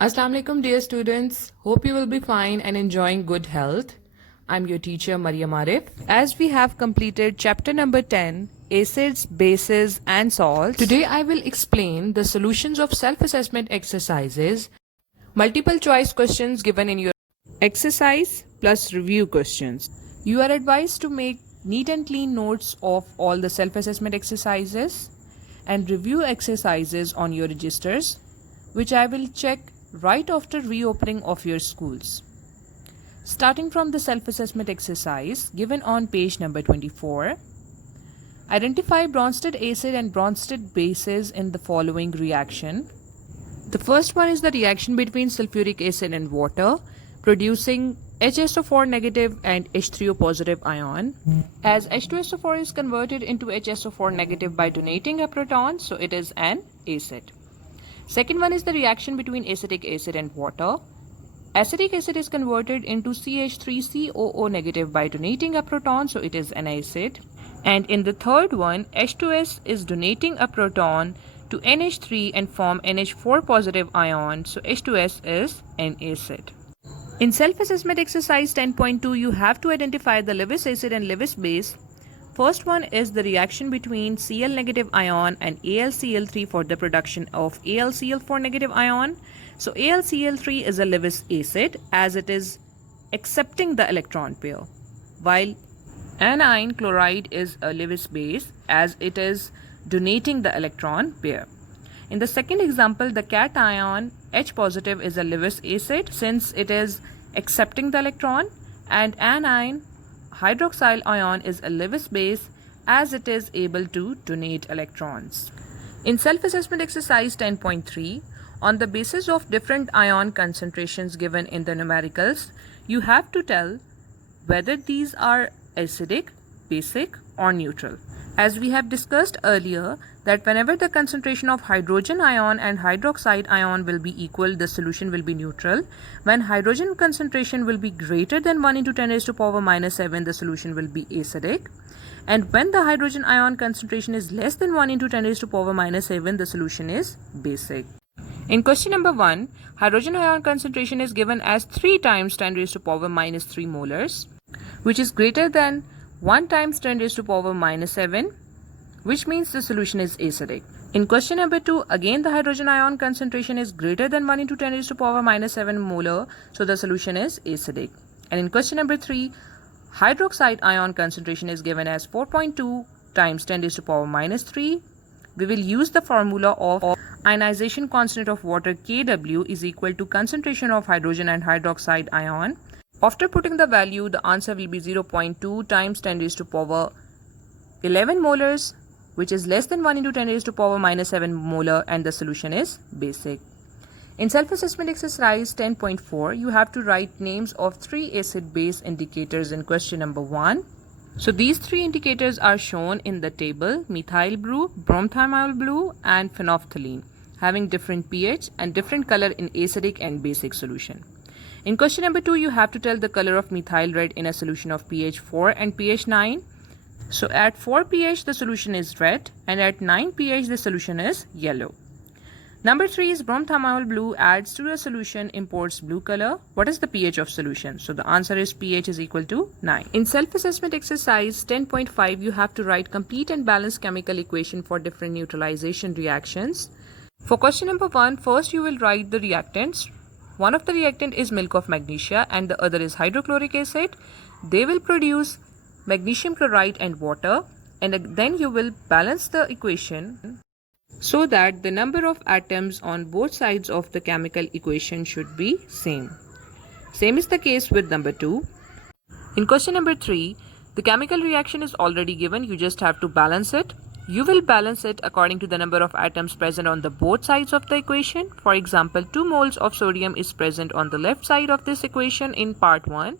Assalamu alaikum dear students. Hope you will be fine and enjoying good health. I'm your teacher Maryam Arif. As we have completed chapter number 10, acids, bases and salts. Today I will explain the solutions of self-assessment exercises, multiple choice questions given in your exercise plus review questions. You are advised to make neat and clean notes of all the self-assessment exercises and review exercises on your registers, which I will check right after reopening of your schools. Starting from the self-assessment exercise given on page number 24, identify Bronsted acid and Bronsted bases in the following reaction. The first one is the reaction between sulfuric acid and water, producing HSO4 negative and H3O positive ion. As H2SO4 is converted into HSO4 negative by donating a proton, so it is an acid. Second one is the reaction between acetic acid and water. Acetic acid is converted into CH3COO negative by donating a proton, so it is an acid. And in the third one, H2S is donating a proton to NH3 and form NH4 positive ion, so H2S is an acid. In self-assessment exercise 10.2, you have to identify the Lewis acid and Lewis base. First one is the reaction between Cl negative ion and AlCl3 for the production of AlCl4 negative ion. So AlCl3 is a Lewis acid as it is accepting the electron pair, while anion chloride is a Lewis base as it is donating the electron pair. In the second example, the cation H positive is a Lewis acid since it is accepting the electron, and anion hydroxyl ion is a Lewis base as it is able to donate electrons. In self-assessment exercise 10.3, on the basis of different ion concentrations given in the numericals, you have to tell whether these are acidic, basic or neutral. As we have discussed earlier, that whenever the concentration of hydrogen ion and hydroxide ion will be equal, the solution will be neutral. When hydrogen concentration will be greater than 1 into 10 raised to power minus 7, the solution will be acidic. And when the hydrogen ion concentration is less than 1 into 10 raised to power minus 7, the solution is basic. In question number 1, hydrogen ion concentration is given as 3 times 10 raised to power minus 3 molars, which is greater than 1 times 10 raised to power minus 7, which means the solution is acidic. In question number 2, again the hydrogen ion concentration is greater than 1 into 10 raised to power minus 7 molar, so the solution is acidic. And in question number 3, hydroxide ion concentration is given as 4.2 times 10 raised to power minus 3. We will use the formula of ionization constant of water Kw is equal to concentration of hydrogen and hydroxide ion. After putting the value, the answer will be 0.2 times 10 raised to power 11 molars, which is less than 1 into 10 raised to power minus 7 molar, and the solution is basic. In self-assessment exercise 10.4, you have to write names of 3 acid-base indicators in question number 1. So these 3 indicators are shown in the table: methyl blue, bromethymol blue and phenolphthalein, having different pH and different color in acidic and basic solution. In question number 2, you have to tell the color of methyl red in a solution of pH 4 and pH 9. So at 4 pH the solution is red and at 9 pH the solution is yellow. Number 3 is bromethymol blue adds to the solution imports blue color. What is the pH of solution? So the answer is pH is equal to 9. In self-assessment exercise 10.5, you have to write complete and balanced chemical equation for different neutralization reactions. For question number 1, first you will write the reactants. One of the reactant is milk of magnesia and the other is hydrochloric acid. They will produce magnesium chloride and water, and then you will balance the equation so that the number of atoms on both sides of the chemical equation should be same. Same is the case with number 2. In question number 3, the chemical reaction is already given, you just have to balance it. You will balance it according to the number of atoms present on the both sides of the equation. For example, 2 moles of sodium is present on the left side of this equation in part 1,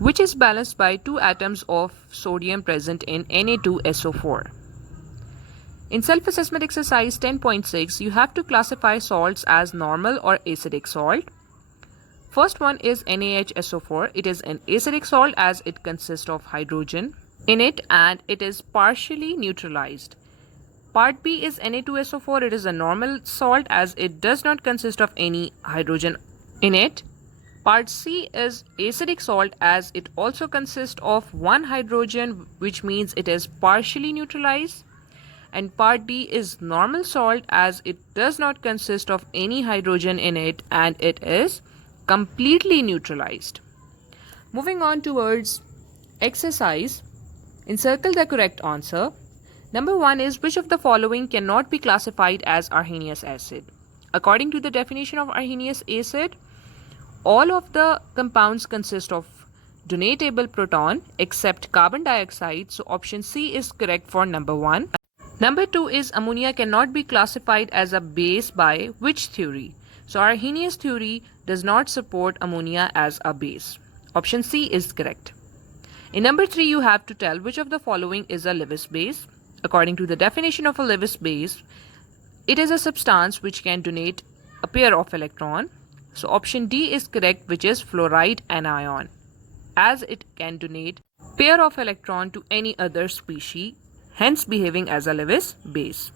which is balanced by 2 atoms of sodium present in Na2SO4. In self-assessment exercise 10.6, you have to classify salts as normal or acidic salt. First one is NaHSO4. It is an acidic salt as it consists of hydrogen in it and it is partially neutralized. Part B is Na2SO4. It is a normal salt as it does not consist of any hydrogen in it. Part C is acidic salt as it also consists of one hydrogen, which means it is partially neutralized. And part D is normal salt as it does not consist of any hydrogen in it and it is completely neutralized. Moving on towards exercise, encircle the correct answer. Number 1 is, which of the following cannot be classified as Arrhenius acid? According to the definition of Arrhenius acid, all of the compounds consist of donatable proton except carbon dioxide, so option C is correct for number 1. Number 2 is, ammonia cannot be classified as a base by which theory? So Arrhenius theory does not support ammonia as a base. Option C is correct. In number 3, you have to tell which of the following is a Lewis base. According to the definition of a Lewis base, it is a substance which can donate a pair of electrons. So option D is correct, which is fluoride anion, as it can donate pair of electron to any other species, hence behaving as a Lewis base.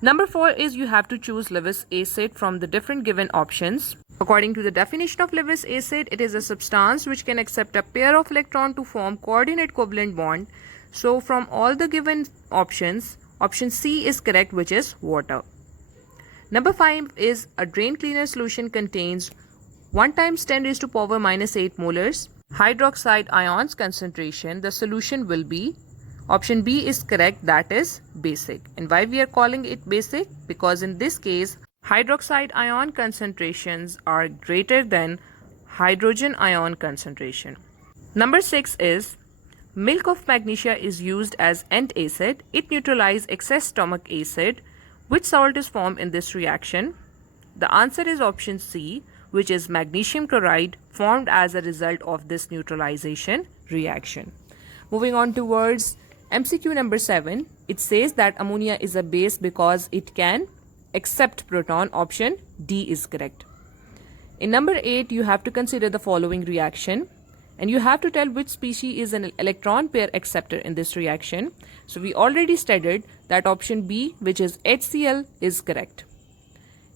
Number 4 is, you have to choose Lewis acid from the different given options. According to the definition of Lewis acid, it is a substance which can accept a pair of electrons to form coordinate covalent bond. So from all the given options, option C is correct, which is water. Number 5 is, a drain cleaner solution contains 1 times 10 raised to power minus 8 molars hydroxide ions concentration. The solution will be, option B is correct, that is basic. And why we are calling it basic? Because in this case, hydroxide ion concentrations are greater than hydrogen ion concentration. Number 6 is, milk of magnesia is used as antacid. It neutralizes excess stomach acid. Which salt is formed in this reaction? The answer is option C, which is magnesium chloride, formed as a result of this neutralization reaction. Moving on towards MCQ number 7, it says that ammonia is a base because it can accept proton. Option D is correct. In number 8, you have to consider the following reaction and you have to tell which species is an electron pair acceptor in this reaction. So we already studied that option B, which is HCl, is correct.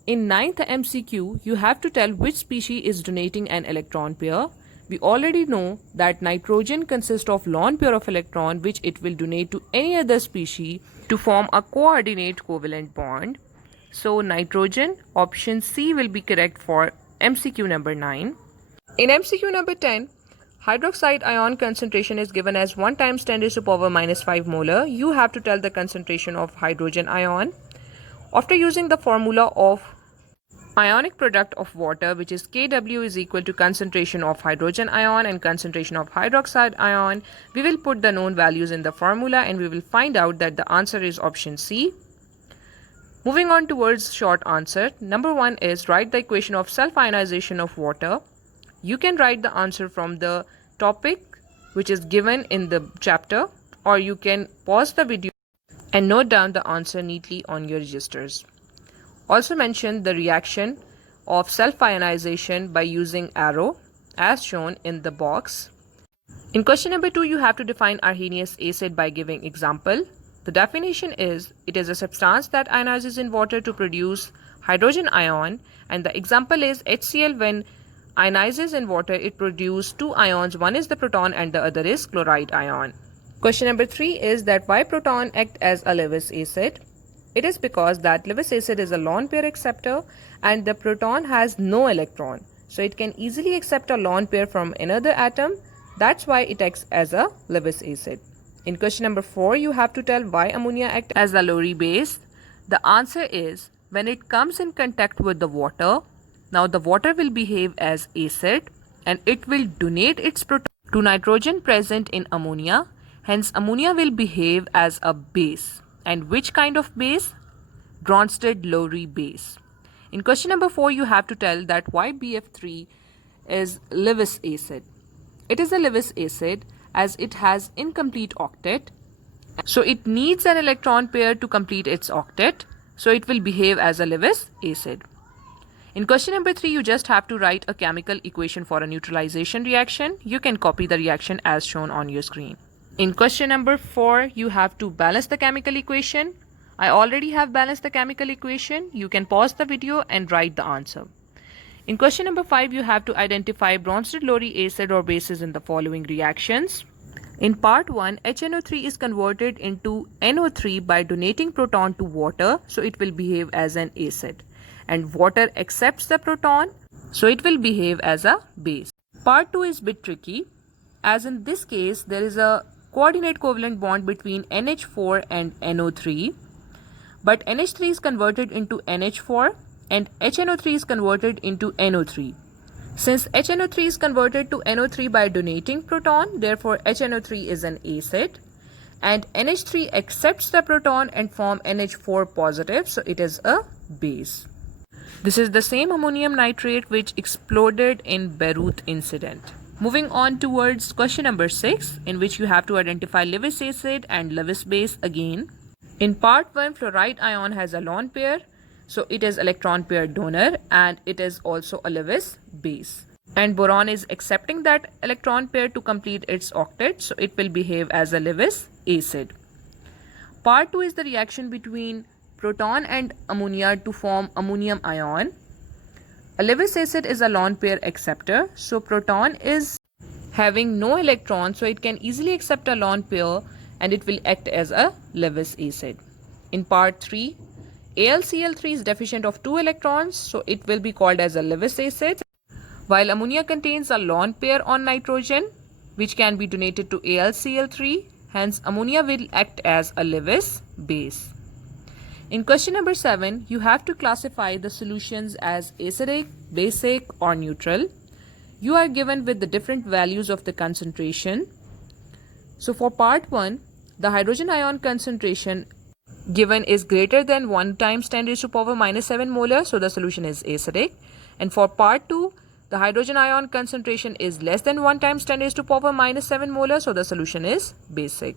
In 9th MCQ, you have to tell which species is donating an electron pair. We already know that nitrogen consists of lone pair of electron which it will donate to any other species to form a coordinate covalent bond. So nitrogen, option C will be correct for MCQ number 9. In MCQ number 10, hydroxide ion concentration is given as 1 times 10 raised to power minus 5 molar. You have to tell the concentration of hydrogen ion. After using the formula of ionic product of water, which is Kw is equal to concentration of hydrogen ion and concentration of hydroxide ion, we will put the known values in the formula and we will find out that the answer is option C. Moving on towards short answer, number 1 is, write the equation of self-ionization of water. You can write the answer from the topic which is given in the chapter, or you can pause the video and note down the answer neatly on your registers. Also mention the reaction of self-ionization by using arrow as shown in the box. In question number 2, you have to define Arrhenius acid by giving example. The definition is, it is a substance that ionizes in water to produce hydrogen ion, and the example is HCl. When ionizes in water, it produces 2 ions. One is the proton and the other is chloride ion. Question number 3 is that why proton act as a Lewis acid? It is because that Lewis acid is a lone pair acceptor and the proton has no electron. So it can easily accept a lone pair from another atom. That's why it acts as a Lewis acid. In question number 4, you have to tell why ammonia acts as a Lowry base. The answer is, when it comes in contact with the water, now the water will behave as acid and it will donate its proton to nitrogen present in ammonia. Hence ammonia will behave as a base. And which kind of base? Bronsted-Lowry base. In question number 4, you have to tell that why BF3 is Lewis acid. It is a Lewis acid as it has incomplete octet. So it needs an electron pair to complete its octet. So it will behave as a Lewis acid. In question number 3, you just have to write a chemical equation for a neutralization reaction. You can copy the reaction as shown on your screen. In question number 4, you have to balance the chemical equation. I already have balanced the chemical equation. You can pause the video and write the answer. In question number 5, you have to identify Bronsted-Lowry acid or bases in the following reactions. In part 1, HNO3 is converted into NO3 by donating proton to water, so it will behave as an acid. And water accepts the proton, so it will behave as a base. Part 2 is a bit tricky, as in this case there is a coordinate covalent bond between NH4 and NO3, but NH3 is converted into NH4 and HNO3 is converted into NO3. Since HNO3 is converted to NO3 by donating proton, therefore HNO3 is an acid, and NH3 accepts the proton and form NH4 positive, so it is a base. This is the same ammonium nitrate which exploded in Beirut incident. Moving on towards question number 6, in which you have to identify Lewis acid and Lewis base again. In part 1, fluoride ion has a lone pair, so it is electron pair donor and it is also a Lewis base. And boron is accepting that electron pair to complete its octet, so it will behave as a Lewis acid. Part 2 is the reaction between proton and ammonia to form ammonium ion. A Lewis acid is a lone pair acceptor, so proton is having no electron, so it can easily accept a lone pair and it will act as a Lewis acid. In part 3, AlCl3 is deficient of 2 electrons, so it will be called as a Lewis acid, while ammonia contains a lone pair on nitrogen which can be donated to AlCl3, hence ammonia will act as a Lewis base. In question number 7, you have to classify the solutions as acidic, basic or neutral. You are given with the different values of the concentration. So for part 1, the hydrogen ion concentration given is greater than 1 times 10 raised to power minus 7 molar, so the solution is acidic. And for part 2, the hydrogen ion concentration is less than 1 times 10 raised to power minus 7 molar, so the solution is basic.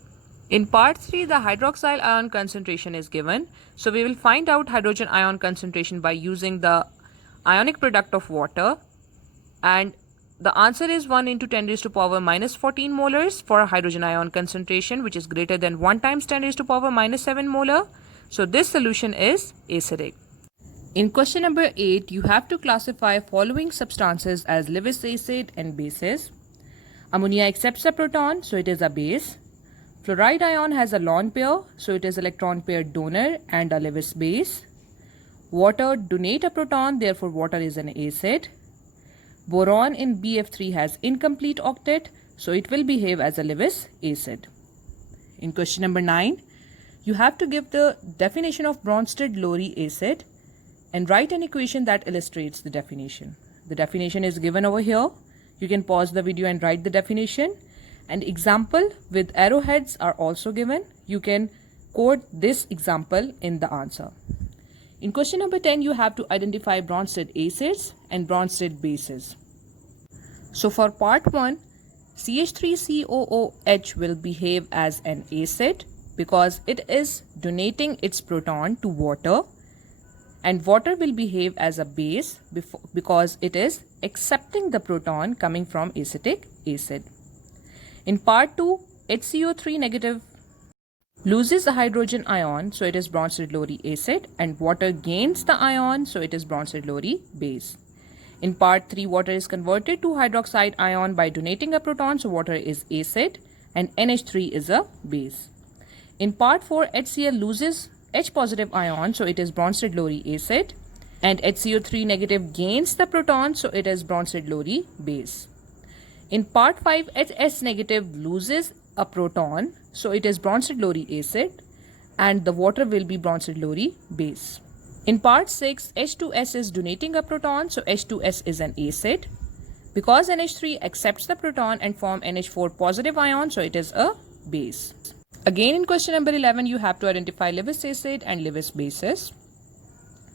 In part 3, the hydroxyl ion concentration is given, so we will find out hydrogen ion concentration by using the ionic product of water, and the answer is 1 into 10 raised to power minus 14 molars for a hydrogen ion concentration which is greater than 1 times 10 raised to power minus 7 molar. So this solution is acidic. In question number 8, you have to classify following substances as Lewis acid and bases. Ammonia accepts a proton, so it is a base. Fluoride ion has a lone pair, so it is electron pair donor and a Lewis base. Water donate a proton, therefore water is an acid. Boron in BF3 has incomplete octet, so it will behave as a Lewis acid. In question number 9, you have to give the definition of Bronsted-Lowry acid and write an equation that illustrates the definition. The definition is given over here. You can pause the video and write the definition. An example with arrowheads are also given. You can quote this example in the answer. In question number 10, you have to identify Bronsted acids and Bronsted bases. So for part 1, CH3COOH will behave as an acid because it is donating its proton to water, and water will behave as a base because it is accepting the proton coming from acetic acid. In part 2, HCO3 negative loses a hydrogen ion, so it is Bronsted-Lowry acid, and water gains the ion, so it is Bronsted-Lowry base. In part 3, water is converted to hydroxide ion by donating a proton, so water is acid and NH3 is a base. In part 4, HCl loses H positive ion, so it is Bronsted-Lowry acid, and HCO3 negative gains the proton, so it is Bronsted-Lowry base. In part 5, HS negative loses a proton, so it is Bronsted-Lowry acid, and the water will be Bronsted-Lowry base. In part 6, H2S is donating a proton, so H2S is an acid. Because NH3 accepts the proton and form NH4 positive ion, so it is a base. Again in question number 11, you have to identify Lewis acid and Lewis bases.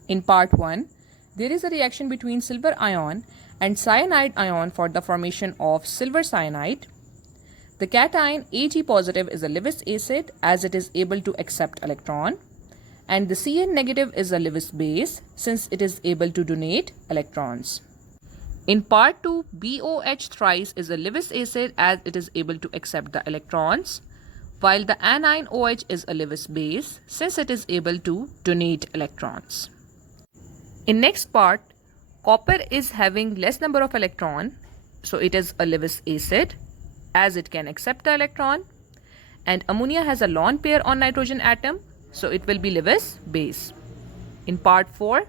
In part 1, there is a reaction between silver ion and cyanide ion for the formation of silver cyanide. The cation Ag positive is a Lewis acid as it is able to accept electron, and the Cn negative is a Lewis base since it is able to donate electrons. In part 2, BOH thrice is a Lewis acid as it is able to accept the electrons, while the anion OH is a Lewis base since it is able to donate electrons. In next part, copper is having less number of electron, so it is a Lewis acid as it can accept the electron, and ammonia has a lone pair on nitrogen atom, so it will be Lewis base. In part 4,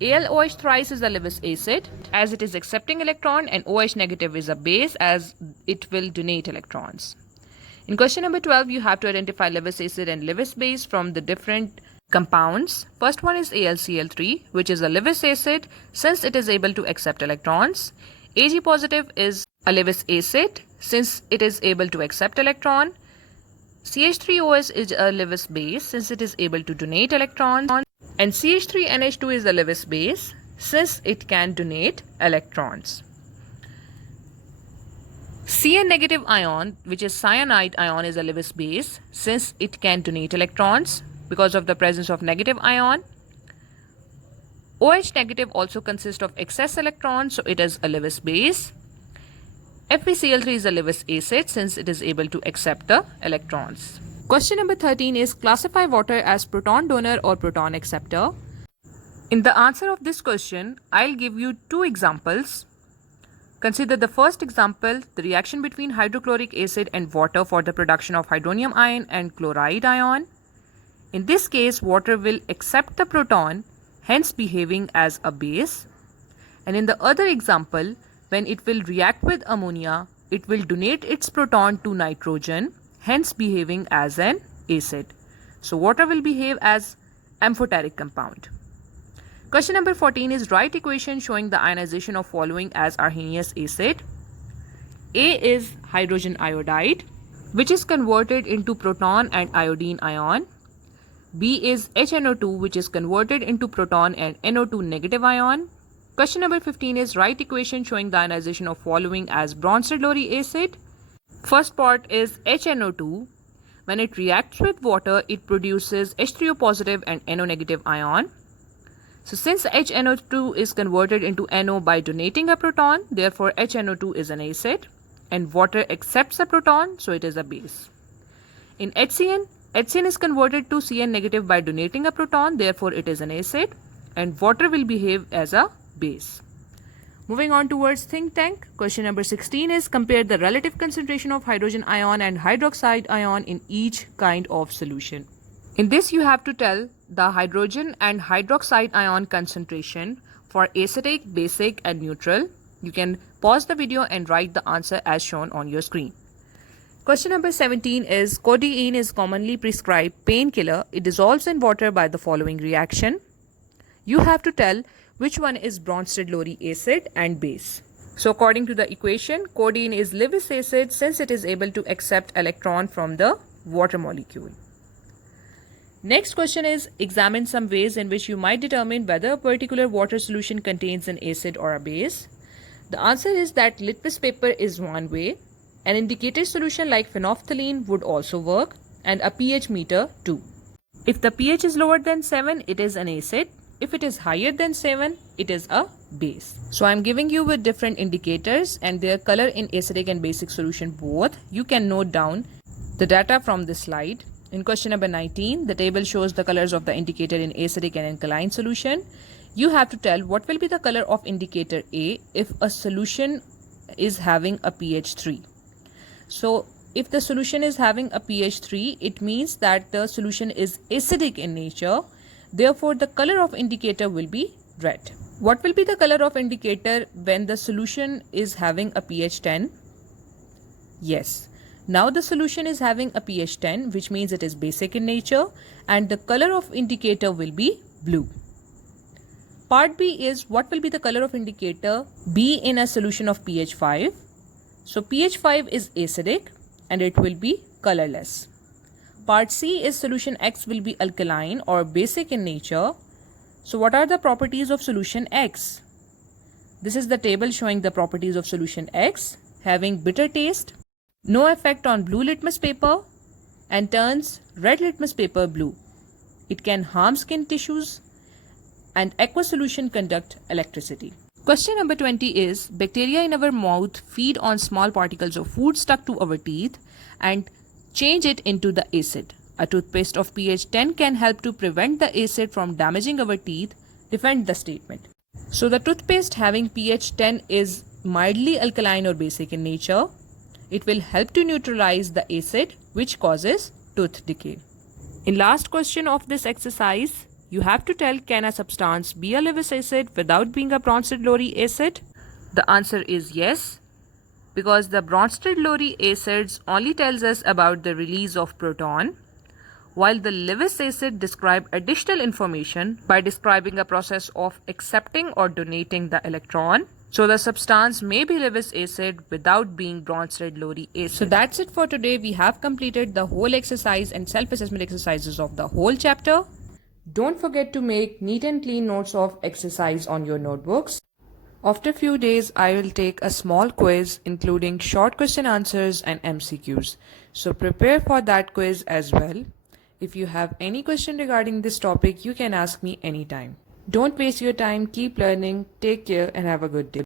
AlOH thrice is a Lewis acid as it is accepting electron, and OH negative is a base as it will donate electrons. In question number 12, you have to identify Lewis acid and Lewis base from the different compounds. First one is AlCl3, which is a Lewis acid since it is able to accept electrons. Ag positive is a Lewis acid since it is able to accept electron. CH3OS is a Lewis base since it is able to donate electrons. And CH3NH2 is a Lewis base since it can donate electrons. Cn negative ion, which is cyanide ion, is a Lewis base since it can donate electrons because of the presence of negative ion. OH negative also consists of excess electrons, so it is a Lewis base. FeCl3 is a Lewis acid since it is able to accept the electrons. Question number 13 is classify water as proton donor or proton acceptor. In the answer of this question, I'll give you two examples. Consider the first example, the reaction between hydrochloric acid and water for the production of hydronium ion and chloride ion. In this case, water will accept the proton, hence behaving as a base. And in the other example, when it will react with ammonia, it will donate its proton to nitrogen, hence behaving as an acid. So water will behave as amphoteric compound. Question number 14 is write equation showing the ionization of following as Arrhenius acid. A is hydrogen iodide, which is converted into proton and iodine ion. B is HNO2, which is converted into proton and NO2 negative ion. Question number 15 is write equation showing the ionization of following as Bronsted-Lowry acid. First part is HNO2. When it reacts with water, it produces H3O positive and NO negative ion. So since HNO2 is converted into NO by donating a proton, therefore HNO2 is an acid, and water accepts a proton, so it is a base. In HCN, HCN is converted to Cn negative by donating a proton, therefore it is an acid, and water will behave as a base. Moving on towards think tank, question number 16 is compare the relative concentration of hydrogen ion and hydroxide ion in each kind of solution. In this you have to tell the hydrogen and hydroxide ion concentration for acidic, basic and neutral. You can pause the video and write the answer as shown on your screen. Question number 17 is codeine is commonly prescribed painkiller. It dissolves in water by the following reaction. You have to tell which one is Bronsted-Lowry acid and base. So according to the equation, codeine is Lewis acid since it is able to accept electron from the water molecule. Next question is examine some ways in which you might determine whether a particular water solution contains an acid or a base. The answer is that litmus paper is one way. An indicator solution like phenolphthalein would also work, and a pH meter too. If the pH is lower than 7, it is an acid. If it is higher than 7, it is a base. So I am giving you with different indicators and their color in acidic and basic solution both. You can note down the data from this slide. In question number 19, the table shows the colors of the indicator in acidic and alkaline solution. You have to tell what will be the color of indicator A if a solution is having a pH 3. So if the solution is having a pH 3, it means that the solution is acidic in nature. Therefore, the color of indicator will be red. What will be the color of indicator when the solution is having a pH 10? Yes. Now the solution is having a pH 10, which means it is basic in nature, and the color of indicator will be blue. Part B is what will be the color of indicator B in a solution of pH 5. So pH 5 is acidic and it will be colorless. Part C is solution X will be alkaline or basic in nature. So what are the properties of solution X? This is the table showing the properties of solution X, having bitter taste, no effect on blue litmus paper, and turns red litmus paper blue. It can harm skin tissues, and aqueous solution conduct electricity. Question number 20 is bacteria in our mouth feed on small particles of food stuck to our teeth and change it into the acid. A toothpaste of pH 10 can help to prevent the acid from damaging our teeth. Defend the statement. So the toothpaste having pH 10 is mildly alkaline or basic in nature. It will help to neutralize the acid which causes tooth decay. In last question of this exercise, you have to tell, can a substance be a Lewis acid without being a Bronsted-Lowry acid? The answer is yes, because the Bronsted-Lowry acids only tells us about the release of proton, while the Lewis acid describe additional information by describing a process of accepting or donating the electron. So the substance may be Lewis acid without being Bronsted-Lowry acid. So that's it for today. We have completed the whole exercise and self-assessment exercises of the whole chapter. Don't forget to make neat and clean notes of exercise on your notebooks. After few days, I will take a small quiz including short question answers and MCQs. So prepare for that quiz as well. If you have any question regarding this topic, you can ask me anytime. Don't waste your time, keep learning, take care and have a good day.